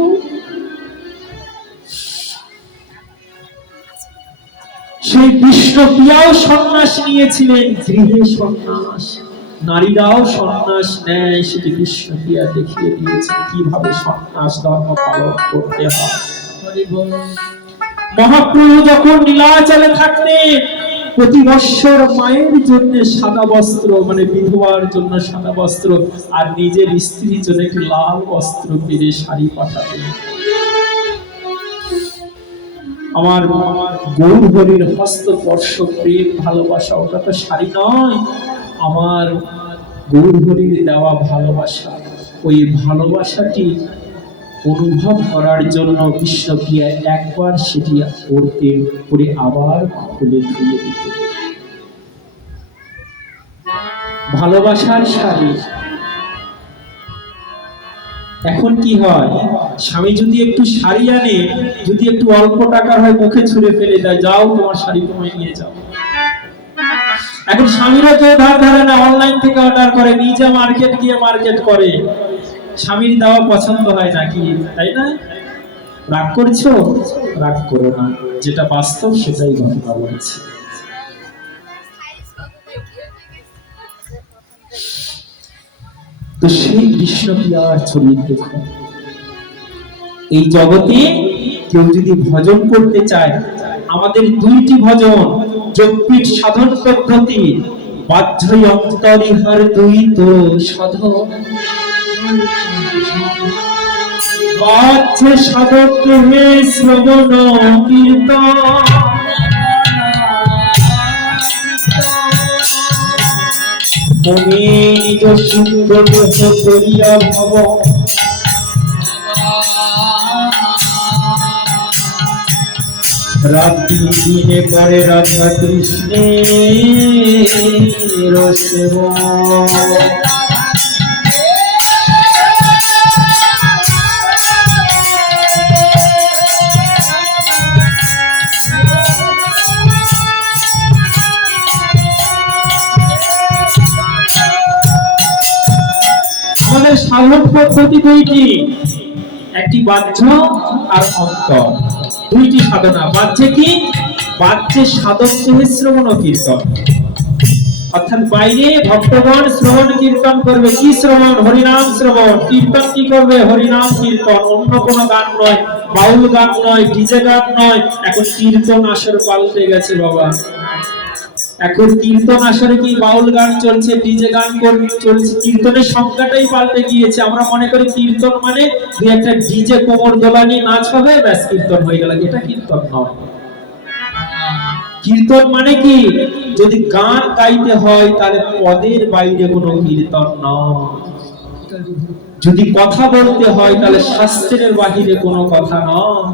সেই বিষ্ণুপ্রিয়াও সন্ন্যাস নিয়েছিলেন, গৃহে সন্ন্যাস। নারীরাও সন্ন্যাস নেয়, সেটি বিষ্ণুপ্রিয়া দেখিয়ে দিয়েছেন কিভাবে সন্ন্যাস ধর্ম পালন করতে হয়। মহাপ্রভু যখন নীলাচলে থাকতেন, প্রতি বৎসর মায়ের জন্য সাদা বস্ত্র, মানে বিধবার জন্য সাদা বস্ত্র, আর নিজের স্ত্রীর জন্য একটি লাল বস্ত্র কিনে শাড়ি পাঠাতেন। আমার গৌর হরির হস্তস্পর্শ প্রেম ভালোবাসা, ওটা তো শাড়ি নয়, আমার গৌর হরির দেওয়া ভালোবাসা। ওই ভালোবাসাটি অনুভব করার জন্য বিশ্বপ্রিয়া একবার সেটি পড়তে পড়ে আবার খুলে ধুয়ে দিত। ভালোবাসার শাড়ি। এখন কি হয়, স্বামী যদি একটু শাড়ি আনে, যদি একটু অল্প টাকা হয়, মুখে ছুঁড়ে ফেলে দেয়, যাও তোমার শাড়ি তোমায় নিয়ে যাও। এখন স্বামীরা কেউ ধার ধারে না, অনলাইন থেকে অর্ডার করে, নিজে মার্কেট গিয়ে মার্কেট করে। স্বামীর দেওয়া পছন্দ হয় নাকি, তাই না? রাগ করছো? রাগ করো না, যেটা বাস্তব সেটাই ঘটনা বলছি। তো সেই বিষ্ণুপ্রিয়ার চরিত্র দেখো। এই জগতে কেউ যদি ভজন করতে চায়, আমাদের দুইটি ভজন, যোগপীঠ সাধন পদ্ধতি, বাহ্য অন্তরিহার দুই তো সাধন। বাহ্য সাধক হে শ্রবণ কীর্তন, মনে নিজ শুদ্ধ দেহ করিয়া ভব, রাত্রি দিনে করে রাধা কৃষ্ণের সেবন। আমাদের সাধন পদ্ধতি দুইটি, একটি বাহ্য আর অন্তর, দুইটি সাধনা। বাহ্যে কি? বাহ্যে সাধক দেহে শ্রবণ কীর্তন, অর্থাৎ বাইরে ভক্তগণ শ্রবণ কীর্তন করবে। কি শ্রবণ? হরিনাম শ্রবণ। কীর্তন কি করবে? হরিনাম কীর্তন, অন্য কোনো গান নয়, বাউল গান নয়, ডিজে গান নয়। এখন কীর্তন আসর পাল্টে গেছে বাবা। এখন কীর্তন আসরে কি বাউল গান চলছে, ডিজে গান চলছে, কীর্তনের সংজ্ঞাটাই পাল্টে গিয়েছে। আমরা মনে করি কীর্তন মানে দুই একটা ডিজে কোমর দোলানি নাচ হবে, ব্যাস কীর্তন হয়ে গেল। এটা কীর্তন নয়। কীর্তন মানে কি? যদি গান গাইতে হয় তাহলে পদের বাইরে কোনো কীর্তন নয়। যদি কথা বলতে হয় তাহলে শাস্ত্রের বাহিরে কোনো কথা নয়।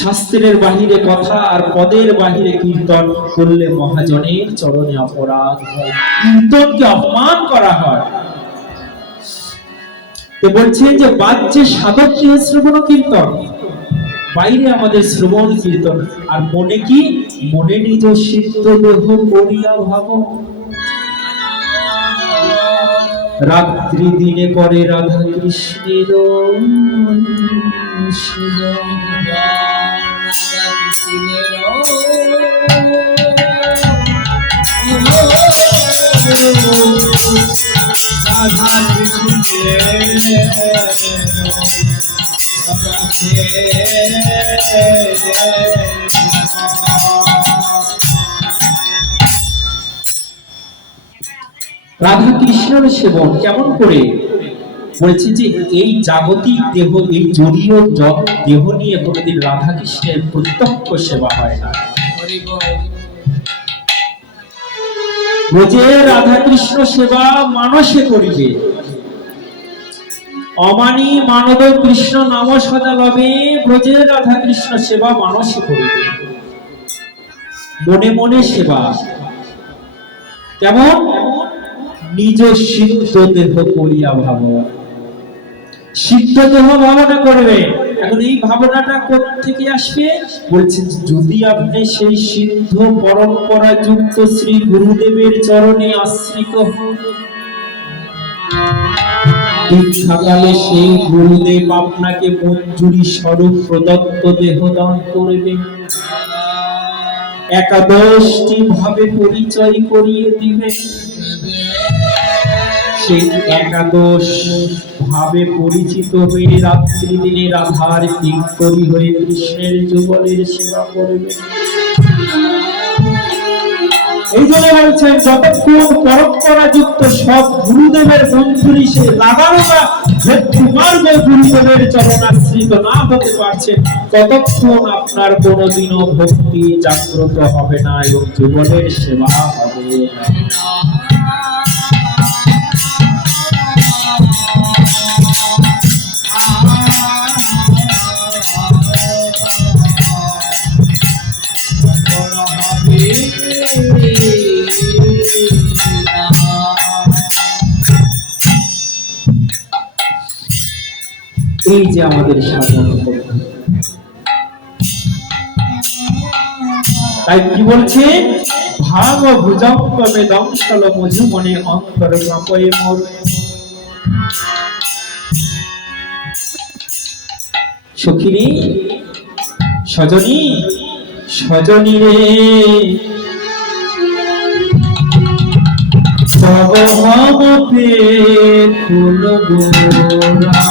শাস্ত্রের বাহিরে কথা আর পদের বাহিরে কীর্তন করলে মহাজনের চরণে অপরাধ হয়, কীর্তনকে অপমান করা হয়। তো বলছেন যে বাহ্যে সাধক দেহে শ্রবণ কীর্তন, বাইরে আমাদের শ্রবণ কীর্তন। আর মনে কি? মনে নিজ সিদ্ধ দেহ করিয়া ভাব, রাত্রি দিনে করে রাধা কৃষ্ণের সেবন। রাধা কৃষ্ণের সেবন কেমন করে? বলছে যে এই জাগতিক দেহ, এই জড়ীয় দেহ নিয়ে কোনোদিন রাধা কৃষ্ণের প্রত্যক্ষ সেবা হয় না। রোজে রাধা কৃষ্ণ সেবা মানসে করিবে, অমানি মানব কৃষ্ণ নাম সদা লবে। ব্রজে রাধা কৃষ্ণ সেবা মানসে করিবে, মনে মনে সেবা। কেমন? নিজ সিদ্ধ দেহ করিয়া ভাব, সিদ্ধ দেহ ভাবনা করবে। এখন এই ভাবনাটা কোথেকে আসবে? বলছেন যদি আপনি সেই সিদ্ধ পরম্পরা যুক্ত শ্রী গুরুদেবের চরণে আশ্রিত হন, দীক্ষাকালে সেই গুরুদেব আপনাকে মঞ্জুরি স্বরূপ প্রদত্ত দেহ দান করবে, একাদশটি ভাবে পরিচয় করিয়ে দিবে। সেই একাদশ ভাবে পরিচিত হয়ে রাত্রি দিনে রাধার কিঙ্করী হয়ে কৃষ্ণের যুগলের সেবা করবে। এই জন্য বলছেন যতক্ষণ পরম্পরা যুক্ত সব গুরুদেবের মঞ্জুরি সে লাগানো না মার্গ গুরুদেবের চরণাশ্রিত না হতে পারছে ততক্ষণ আপনার কোনোদিনও ভক্তি জাগ্রত হবে না এবং জীবনের সেবা হবে না। এই যে আমাদের সাধন তাই কি বলছে ভাব ভুজঙ্গ বেদংশল মধু মনে অন্তর কাপয়ে মোর। সখিনী সজনী সজনী রে তব ভাবতে ফুল গোরা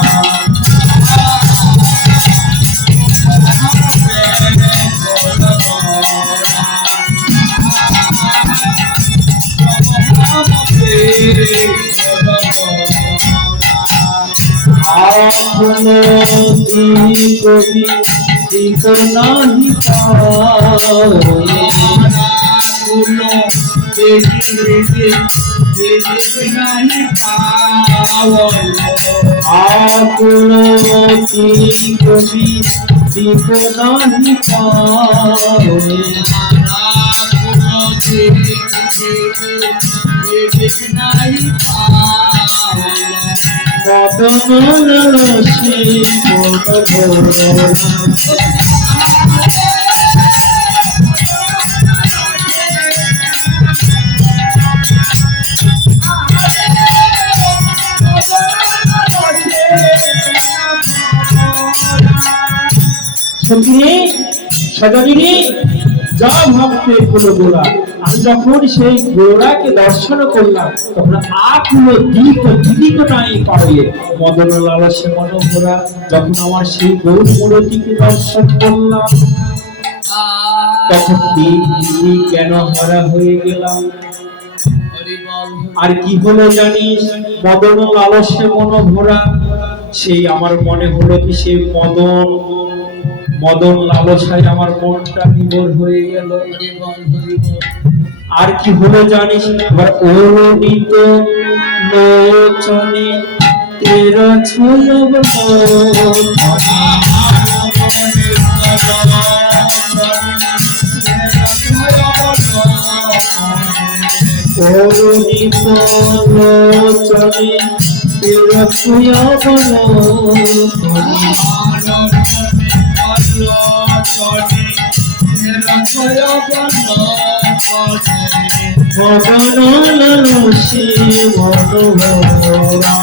আপনো কবি দিক নাহি আপনো কবি দিক নাহি মদন রসে সজনী যা ভাবতে হলো গোড়া। আমি যখন সেই গোড়াকে দর্শন করলাম তখন আকুলো দিক নাই পারে মদন লালসে মনোভরা। যখন আমার সেই গৌর মূরতিকে দর্শন করলাম তখন দিক কেন হারা হয়ে গেলাম। আর কি হলো জানিস মদন লালসে মনোভরা। সেই আমার মনে হলো কি সেই মদন লালসায় আমার মনটা বিভোর হয়ে গেল। আর কি হলো জানিস এবার অরুণিত লোচনে তের ছয়ব অরুণিত লোচনে তের ছয়ব মদন রসে মনোহরা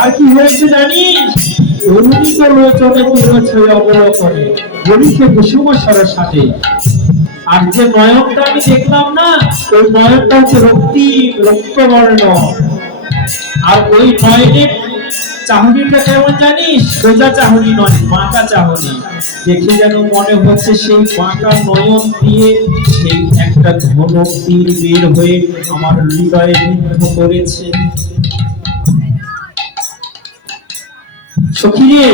আর কি হয়েছে জানিস অরুণিত লোচনে তিরছয় অবলোকনে বলিকে কুসুম সরসাতে। আর যে নয়নটা আমি দেখলাম না ওই নয়নটা হচ্ছে রক্তবর্ণ। আর ওই নয়নের চাহনিটা কেমন জানিস সোজা চাহনি নয় বাঁকা চাহনি। দেখে যেন মনে হচ্ছে সেই বাঁকা নয়ন দিয়ে সেই একটা ঘন তীর বের হয়ে আমার হৃদয়ে বিদ্ধ করেছে। সখী রে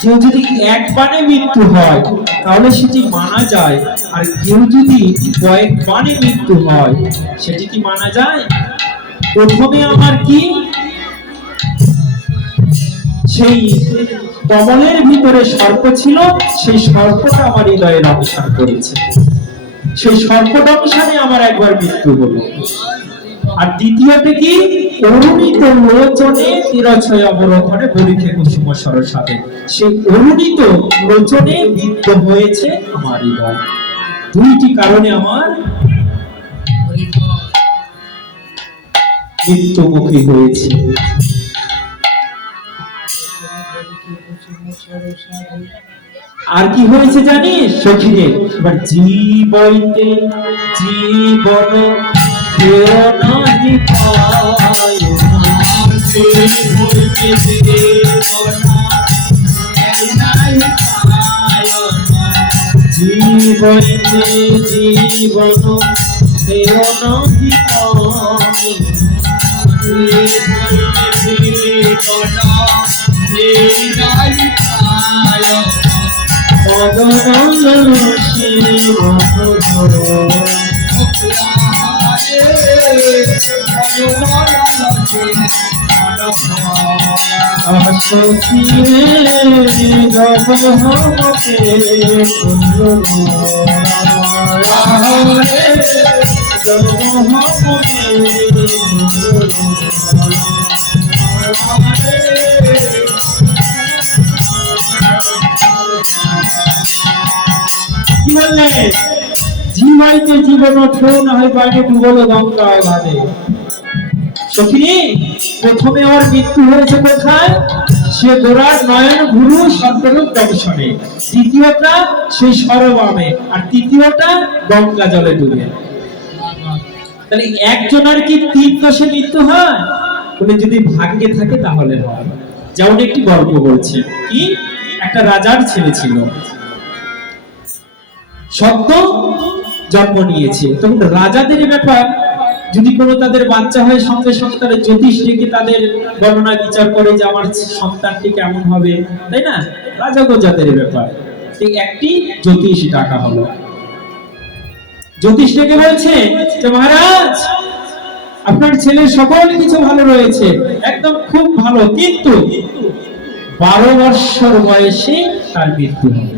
কেউ যদি একবারে মৃত্যু হয় তাহলে সেটি মানা যায়, আর কেউ যদি কয়েকবারে মৃত্যু হয় সেটি কি মানা যায়? প্রথমে আমার কি সেই কমলের ভিতরে সর্প ছিল, সেই সর্পটা আমার হৃদয়ে অবসান করেছে। সেই সর্পদংশনে আমার একবার মৃত্যু হলো। আর দ্বিতীয়তে কি অরুণিত লোচনে তিরছয় অবলোকনে বলিকে কুসুম সরসাতে। সেই অরুণিত লোচনে বিদ্ধ হয়েছে আমার হৃদয়। দুইটি কারণে আমার মৃত্যুমুখী হয়েছে। আর কি হয়েছে জানিস সখীরে, এবার জীবইতে জীবন কেউ নাহি পায়, জীবইতে জীবন কেউ নাহি পায়, জীবইতে জীবন কেউ নাহি পায়, জীবইতে জীবন কেউ নাহি পায়, মদন শিব জীবাইতে জীবন কেউ না হয় বাইরে ডুবলো গঙ্গা ঘাটে। সখী, প্রথমে ওর মৃত্যু হয়েছে কোথায়? সে গোড়ার নয়ন গুরু সর্বরূপ দর্শনে, দ্বিতীয়টা সেই সরবামে, আর তৃতীয়টা গঙ্গা জলে ডুবে। তাহলে একজনের কি তিন দোষে মৃত্যু হয়? বলে যদি ভাগ্যে থাকে তাহলে হয়। যেমন একটি গল্প বলছে, কি একটা রাজার ছেলে ছিল, সদ্য জন্ম নিয়েছে। তখন রাজাদের ব্যাপার, যদি কোনো তাদের বাচ্চা হয় সঙ্গে সঙ্গে তারা জ্যোতিষ ডেকে তাদের গণনা বিচার করে যে আমার সন্তানটি কেমন হবে, তাই না? রাজা গোজাদের ব্যাপার। এই একটি জ্যোতিষ ডাকা হলো, জ্যোতিষ ডেকে বলছে যে মহারাজ, আপনার ছেলের সকল কিছু ভালো রয়েছে, একদম খুব ভালো, কিন্তু 12 বছর বয়সে তার মৃত্যু হবে।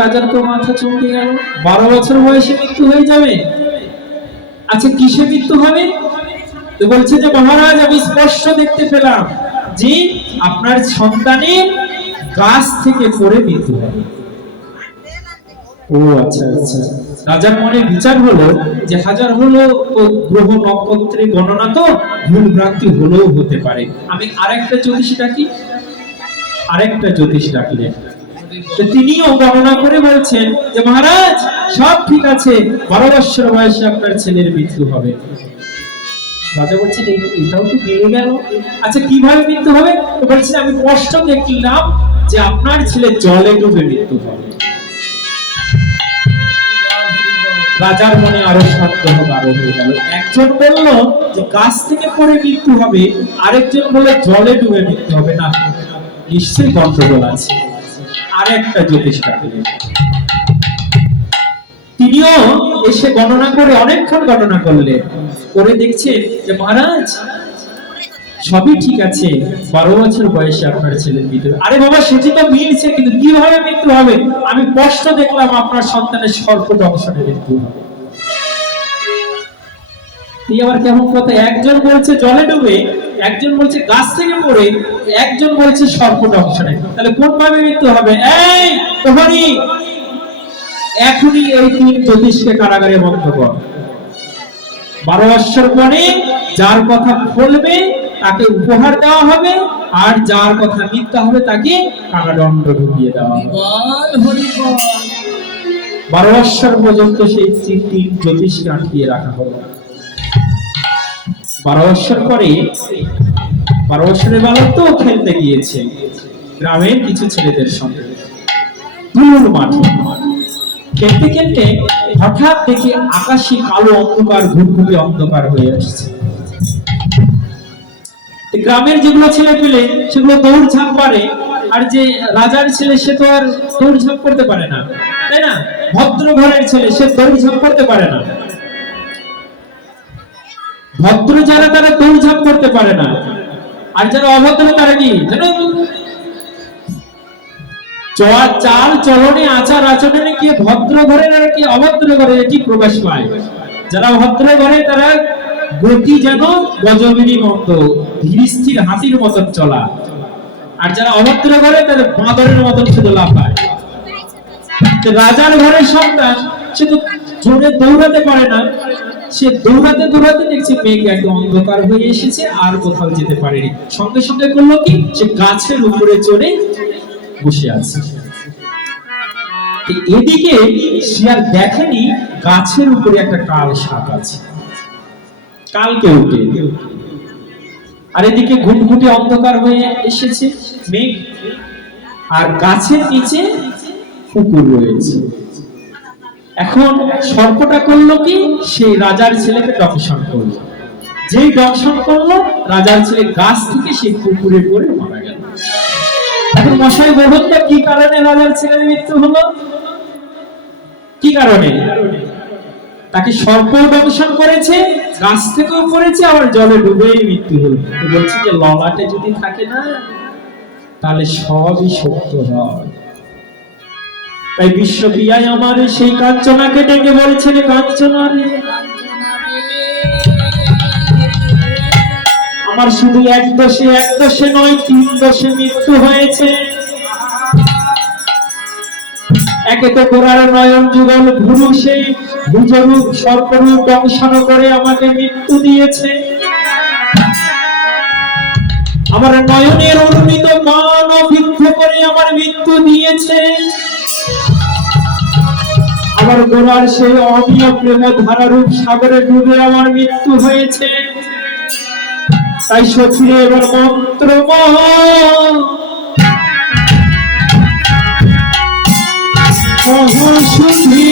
রাজার তো মাথা চমকে গেল, 12 বছর বয়সে মৃত্যু হয়ে যাবে? আচ্ছা কিসে মৃত্যু হবে? তো বলছে যে মহারাজ, আমি স্পষ্ট দেখতে পেলাম যে আপনার সন্তানের গাছ থেকে পড়ে মৃত্যু হবে। ও আচ্ছা আচ্ছা। রাজার মনে বিচার হলো যে হাজার হলো গ্রহ নক্ষত্রে গণনা, তো ভুল ভ্রান্তি হলেও হতে পারে, আমি আরেকটা জ্যোতিষ ডাকি। আরেকটা জ্যোতিষ ডাকলেন, তিনিও গণনা করে বলছেন যে মহারাজ সব ঠিক আছে, 12 বছর বয়সে আপনার ছেলের মৃত্যু হবে। রাজা বলছেন এটাও তো বেড়ে গেল। আচ্ছা কিভাবে মৃত্যু হবে? তো বলছেন আমি স্পষ্ট দেখলাম যে আপনার ছেলে জলে ডুবে মৃত্যু হবে। রাজার মনে আরো সন্দেহ গাঢ় হয়ে গেল। একজন বলল যে গাছ থেকে পড়ে মৃত্যু হবে, আরেকজন বলল জলে ডুবে মৃত্যু হবে। না, নিশ্চয়ই গন্ডগোল আছে। আরেকটা জ্যোতিষ ডাকলেন, তিনিও এসে গণনা করে অনেকক্ষণ গণনা করলেন, করে দেখছেন যে মহারাজ সবই ঠিক আছে, 12 বছর বয়সে আপনার ছেলের মৃত্যু। আরে বাবা সেটি তো মিলছে, কিন্তু কিভাবে মৃত্যু হবে? আমি স্পষ্ট দেখলাম আপনার সন্তানের সর্প দংশনে মৃত্যু হবে। আবার কেমন কথা? একজন বলছে জলে ডুবে, একজন বলছে গাছ থেকে পড়ে, একজন বলছে সর্প দংশনে। তাহলে কোন ভাবে মৃত্যু হবে? এই প্রহরী, এখনই এই 3 জ্যোতিষকে কারাগারে বন্ধ কর। 12 বছর পরে যার কথা বলবে তাকে উপহার দেওয়া হবে, আর যার কথা মিথ্যা হবে তাকে কারাদণ্ড ঢুকিয়ে দেওয়া হবে। 12 বছর পর্যন্ত সেই 3 জ্যোতিষকে আটকিয়ে রাখা হলো। 12 বছর পরে, 12 বছরের বালক তো খেলতে গিয়েছে গ্রামের কিছু ছেলেদের সঙ্গে ধুলোর মাঠে। খেলতে খেলতে হঠাৎ দেখে আকাশে কালো অন্ধকার, ঘুরঘুরে অন্ধকার হয়ে আসছে। গ্রামের যেগুলো ছেলে পেলে সেগুলো দৌড়ঝাঁপ পারে, আর যে রাজার ছেলে সে তো আর দৌড়ঝাঁপ করতে পারে না, তাই না? ভদ্র ঘরের ছেলে সে দৌড়ঝাঁপ করতে পারে না। ভদ্র যারা তারা দৌড়ঝাঁপ করতে পারে না, আর যারা অভদ্র তারা কি জানো, চাল চলনে আচার আচরণে কি ভদ্র ঘরের আর কি অভদ্র ঘরে এটি প্রকাশ পায়। যারা ভদ্র ঘরে তারা গতি যেন গজবিনী মতো, ধীর স্থির হাতির মতন চলা, আর যারা অভদ্র ঘরে তাদের বাঁদরের মতন শুধু লাফায়। রাজার ঘরের সন্তান সে তো জোরে দৌড়াতে পারে না, সে দৌড়াতে দৌড়াতে দেখছে মেঘ একদম অন্ধকার হয়ে এসেছে, আর কোথাও যেতে পারেনি। সঙ্গে সঙ্গে করলো কি, সে গাছের উপরে চড়ে বসে আছে। এদিকে সে আর দেখেনি গাছের উপরে একটা কাল সাপ আছে, কালকে উঠে। আর এদিকে ঘুটঘুটে অন্ধকার হয়ে এসেছে মেঘ, আর গাছের নিচে পুকুর রয়েছে। এখন সর্পটা করলো কি, সেই রাজার ছেলেকে দংশন করলো। যেই দংশন করলো, রাজার ছেলে গাছ থেকে সেই পুকুরে পড়ে মারা গেল। এখন মশাই বলুন তো, কি কারণে রাজার ছেলের মৃত্যু হলো? কি কারণে? তাকে সর্প দংশন করেছে, গাছ থেকেও পড়েছে, আবার জলে ডুবেই মৃত্যু হলো। বলছি যে ললাটে যদি থাকে না, তাহলে সবই সত্য হয়। তাই বিশ্বপিয়ায় আমার সেই কাঞ্চনাকে ডেকে বলছেন, কাঞ্চনা রে, আমার শুধু এক দোষে নয়, 3 দোষে মৃত্যু হয়েছে। একে তো গোড়ার নয়ন যুগল ভুরু সেই ভুজরূপ সর্পরূপ দংশন করে আমাকে মৃত্যু দিয়েছে। আমার নয়নের অর্পিত মান অভিদ্ধ করে আমার মৃত্যু দিয়েছে। আমার গোড়ার সেই অমিয় প্রেম ধারারূপ সাগরে ডুবে আমার মৃত্যু হয়েছে। তাই সখিরে এবার মন্ত্র মহাসুধী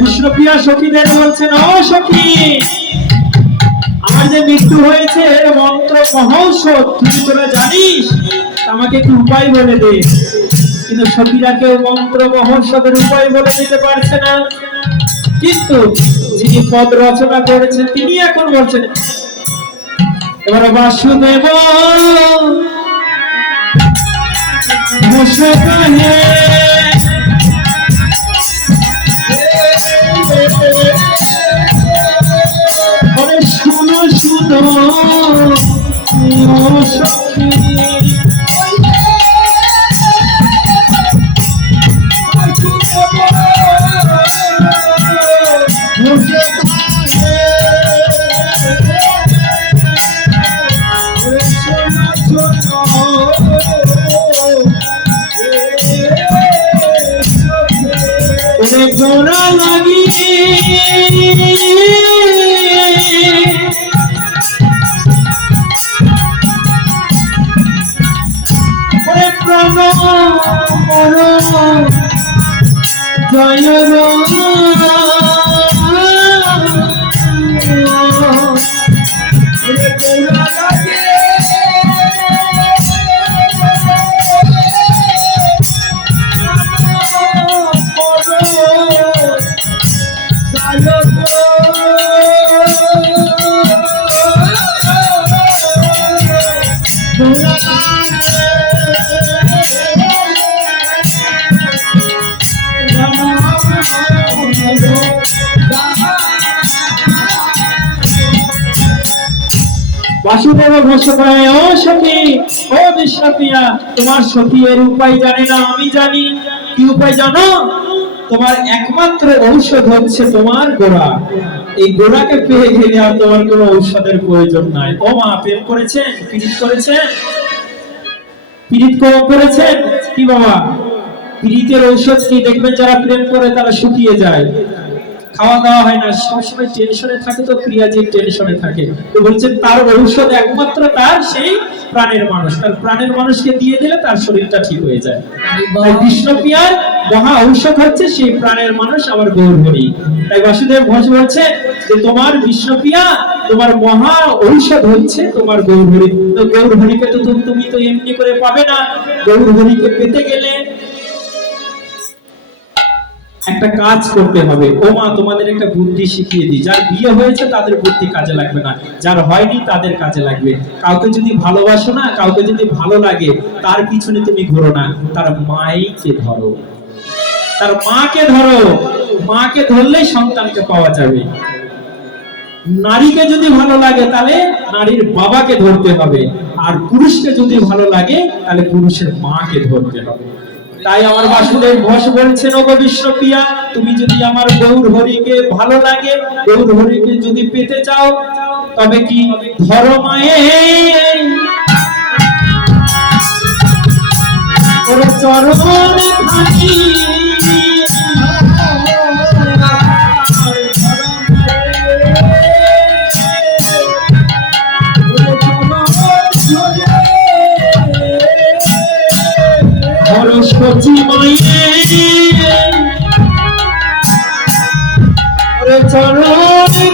বিষ্ণুপ্রিয়া সখীদের বলছেন, ও সখী, আমার যে মৃত্যু হয়েছে এর মন্ত্র মহৌষধ তুই তোরা জানিস, আমাকে একটু উপায় বলে দে। কিন্তু সখীরা কেউ মন্ত্র মহৌষধের উপায় বলে দিতে পারছে না। কিন্তু যিনি পদ রচনা করেছেন তিনি এখন বলছেন, এবার বাসুদেব শুনো শুনো সখী, গোড়া লাগি প্রাণ জয় বাসুদেব ঘোষ কয়, ও সখী, ও বিষ্ণুপ্রিয়া, তোমার সখী এর উপায় জানে না, আমি জানি। কি উপায় জানো? তোমার একমাত্র ঔষধ হচ্ছে তোমার গোড়া। এই গোড়াকে পেয়ে গেলে আর তোমার কোনো ঔষধের প্রয়োজন নাই। ও মা, প্রেম করেছেন, পীড়িত করেছেন, পীড়িত করেছেন কি বাবা? পীড়িতের ঔষধ কি? দেখবেন যারা প্রেম করে তারা শুকিয়ে যায়, খাওয়া দাওয়া হয় না, সবসময় টেনশনে থাকে, তো ক্রিয়াজীব টেনশনে থাকে। তো বলছেন তার ঔষধ একমাত্র তার সেই প্রাণের মানুষ, তার প্রাণের মানুষকে দিয়ে দিলে তার শরীরটা ঠিক হয়ে যায়। তাই বিষ্ণুপ্রিয়ার মহা ঔষধ হচ্ছে সেই প্রাণের মানুষ, আমার গৌরহরি। তাই বাসুদেব ঘোষ বলছে যে তোমার বিষ্ণুপ্রিয়া, তোমার মহা ঔষধ হচ্ছে তোমার গৌরহরি। তো গৌরহরিকে তো তুমি তো এমনি করে পাবে না। গৌরহরিকে পেতে গেলে একটা কাজ করতে হবে। ও মা, তোমাদের একটা বুদ্ধি শিখিয়ে দিই, যার বিয়ে হয়েছে তাদের বুদ্ধি কাজে লাগবে না, যার হয়নি তাদের কাজে লাগবে। কাউকে যদি ভালোবাসো না, কাউকে যদি ভালো লাগে, তার পিছনে তুমি ঘুরো না, তার মাইকে ধরো, তার মাকে ধরো। মাকে ধরলেই সন্তানকে পাওয়া যাবে। নারীকে যদি ভালো লাগে তাহলে নারীর বাবাকে ধরতে হবে, আর পুরুষকে যদি ভালো লাগে তাহলে পুরুষের মাকে ধরতে হবে। তাই আমার বাসুদেব ঘোষ বলছেন, ওগো বিষ্ণুপ্রিয়া, তুমি যদি আমার গৌরহরিকে ভালো লাগে, গৌরহরিকে যদি পেতে চাও, তবে কি ধরো মায়ে ওরে চরণে থাকি, সচি মায়ে ওরে চরণে